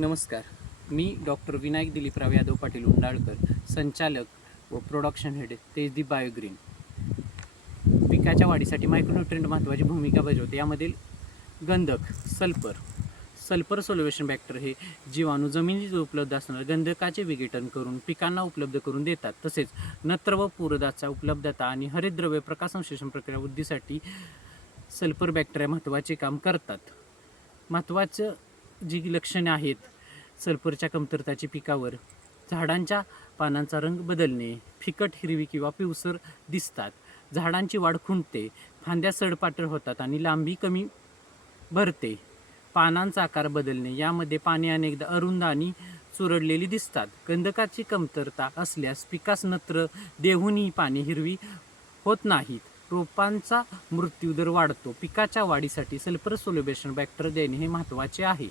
नमस्कार. मी डॉक्टर विनायक दिलीपराव यादव पाटील उंडाळकर संचालक व प्रोडक्शन हेड तेजदीप बायोग्रीन. पिकाच्या वाढीसाठी मायक्रोन्युट्रिएंट महत्त्वाची भूमिका बजावते. यामधील गंधक सल्फर सल्फर सोल्युशन बॅक्टर हे जीवाणू जमिनीत उपलब्ध असणारे गंधकाचे विघटन करून पिकांना उपलब्ध करून देतात. तसेच नत्र व पूरदाचा उपलब्धता आणि हरितद्रव्य प्रकाशसंश्लेषण प्रक्रिया वृद्धीसाठी सल्फर बॅक्टेरिया महत्त्वाचे काम करतात. महत्त्वाचं जी लक्षणे आहेत सल्फरच्या कमतरताची पिकावर झाडांच्या पानांचा रंग बदलणे फिकट हिरवी किंवा पिवसर दिसतात. झाडांची वाढ खुंटते फांद्या सडपातळ होतात आणि लांबी कमी भरते. पानांचा आकार बदलणे यामध्ये पाने अनेकदा अरुंद आणि चुरडलेली दिसतात. गंधकाची कमतरता असल्यास पिकास नत्र देहूनही पाने हिरवी होत नाहीत. रोपांचा मृत्यूदर वाढतो. पिकाच्या वाढीसाठी सल्फर सोल्युबेशन बॅक्टर देणे हे महत्त्वाचे आहे.